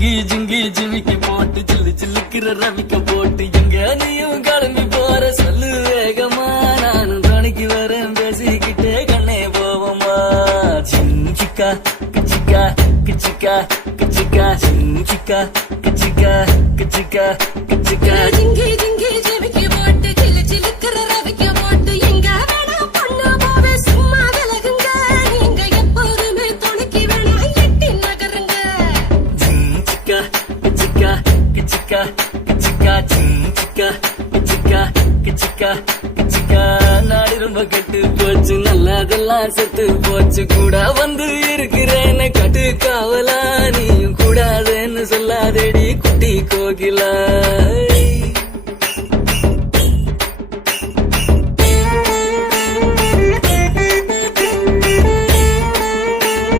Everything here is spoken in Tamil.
ஜிங்கி ஜிங்கி ஜிமிக்கி போட்டு சில்லு சில்லுக்கிற ரவிக்க போட்டு எங்க நீயும் கிளம்பி போற சொல்லு வேகமா நானும் துணைக்கு வரேன் பேசிக்கிட்டே கண்ணே போவோமா சிங்கிக்கா கிச்சிக்கா கிச்சிக்கா கிச்சிக்கா சிங்கிக்கா கிச்சிக்கா கிச்சிக்கா கிச்சிக்கா ஜிங்கி ஜிங்கி ஜிமிக்கி போட்டு சில்லு சில்லுக்கிற ரவிக்க போட்டு எங்க வேணா பொண்ணு போவே சும்மா விலகுங்க நீங்க எப்போதுமே துணைக்கு வேணா எட்டி நகருங்க சிங்கிக்கா கிச்சிக்கா கிச்சிக்கா கிச்சிக்கா சிங்கிக்கா கிச்சிக்கா கிச்சிக்கா கிச்சிக்கா நாடு ரொம்ப கெட்டு போச்சு நல்லதெல்லாம் செத்து போச்சு கூட வந்து இருக்கிறேன்னு கட்டு காவலா நீயும் கூடாதுன்னு சொல்லாதேடி குட்டி கோகிலா